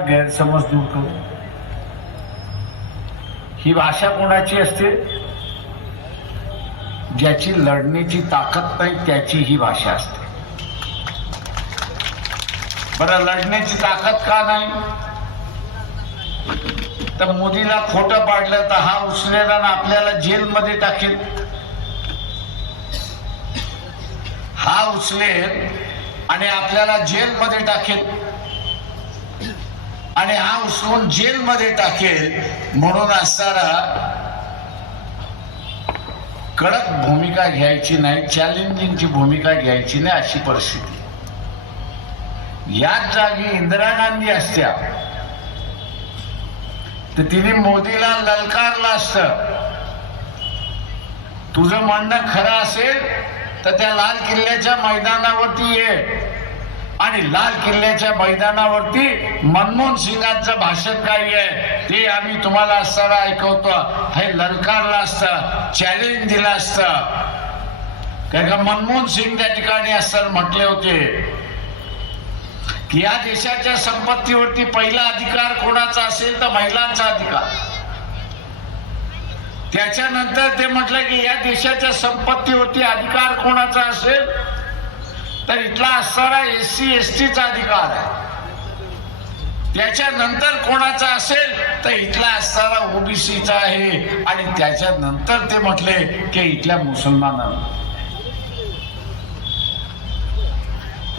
गैरसमज दूर करू. ही भाषा कोणाची असते? ज्याची लढण्याची ताकद नाही त्याची ही भाषा असते. बरं लढण्याची ताकद का नाही? तर मोदीला खोटं पाडलं तर हा उचलेला आपल्याला आपल्याला जेलमध्ये टाकेल. हा उचलेल आणि आपल्याला जेलमध्ये टाकेल. आणि हा उचलून जेलमध्ये टाकेल म्हणून असणारा कडक भूमिका घ्यायची नाही चॅलेंजिंगची भूमिका घ्यायची नाही अशी परिस्थिती. याच जागी इंदिरा गांधी असत्या. तर तिने मोदीला ललकारलं असतं. तुझं म्हणणं खरं असेल तर त्या लाल किल्ल्याच्या मैदानावरती ये. आणि लाल किल्ल्याच्या मैदानावरती मनमोहन सिंगांचं भाषण काय आहे ते आम्ही तुम्हाला असताना ऐकवतो. हे ललकारलं असतं चॅलेंज दिलं असतं. कारण का मनमोहन सिंग त्या ठिकाणी असताना म्हटले होते की या देशाच्या संपत्तीवरती पहिला अधिकार कोणाचा असेल तर महिलांचा अधिकार. त्याच्यानंतर ते म्हटलं की या देशाच्या संपत्तीवरती अधिकार कोणाचा असेल तर इथला असणारा एस सी एस टीचा अधिकार आहे. त्याच्यानंतर कोणाचा असेल तर इथला असणारा ओबीसीचा आहे. आणि त्याच्यानंतर ते म्हटले की इथल्या मुसलमानांना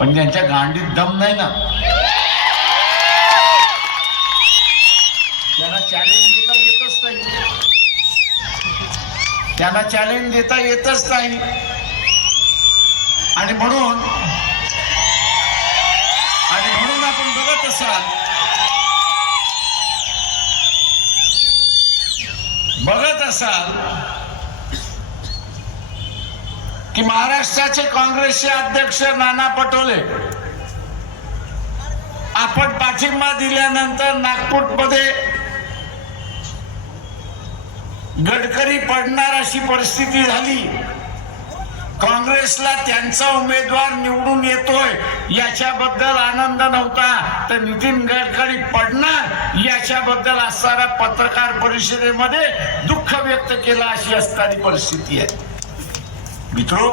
पण त्यांच्या गांडीत दम नाही ना. त्यांना चॅलेंज देता येतच नाही. त्यांना चॅलेंज देता येतच नाही. आणि म्हणून आणि म्हणून आपण बघत असाल बघत असाल की महाराष्ट्राचे काँग्रेसचे अध्यक्ष नाना पटोले आपण पाठिंबा दिल्यानंतर नागपूरमध्ये गडकरी पडणार अशी परिस्थिती झाली. काँग्रेसला त्यांचा उमेदवार निवडून येतोय याच्याबद्दल आनंद नव्हता. तर नितीन गडकरी पडणार याच्याबद्दल असणाऱ्या पत्रकार परिषदेमध्ये दुःख व्यक्त केलं अशी असणारी परिस्थिती आहे. मित्रो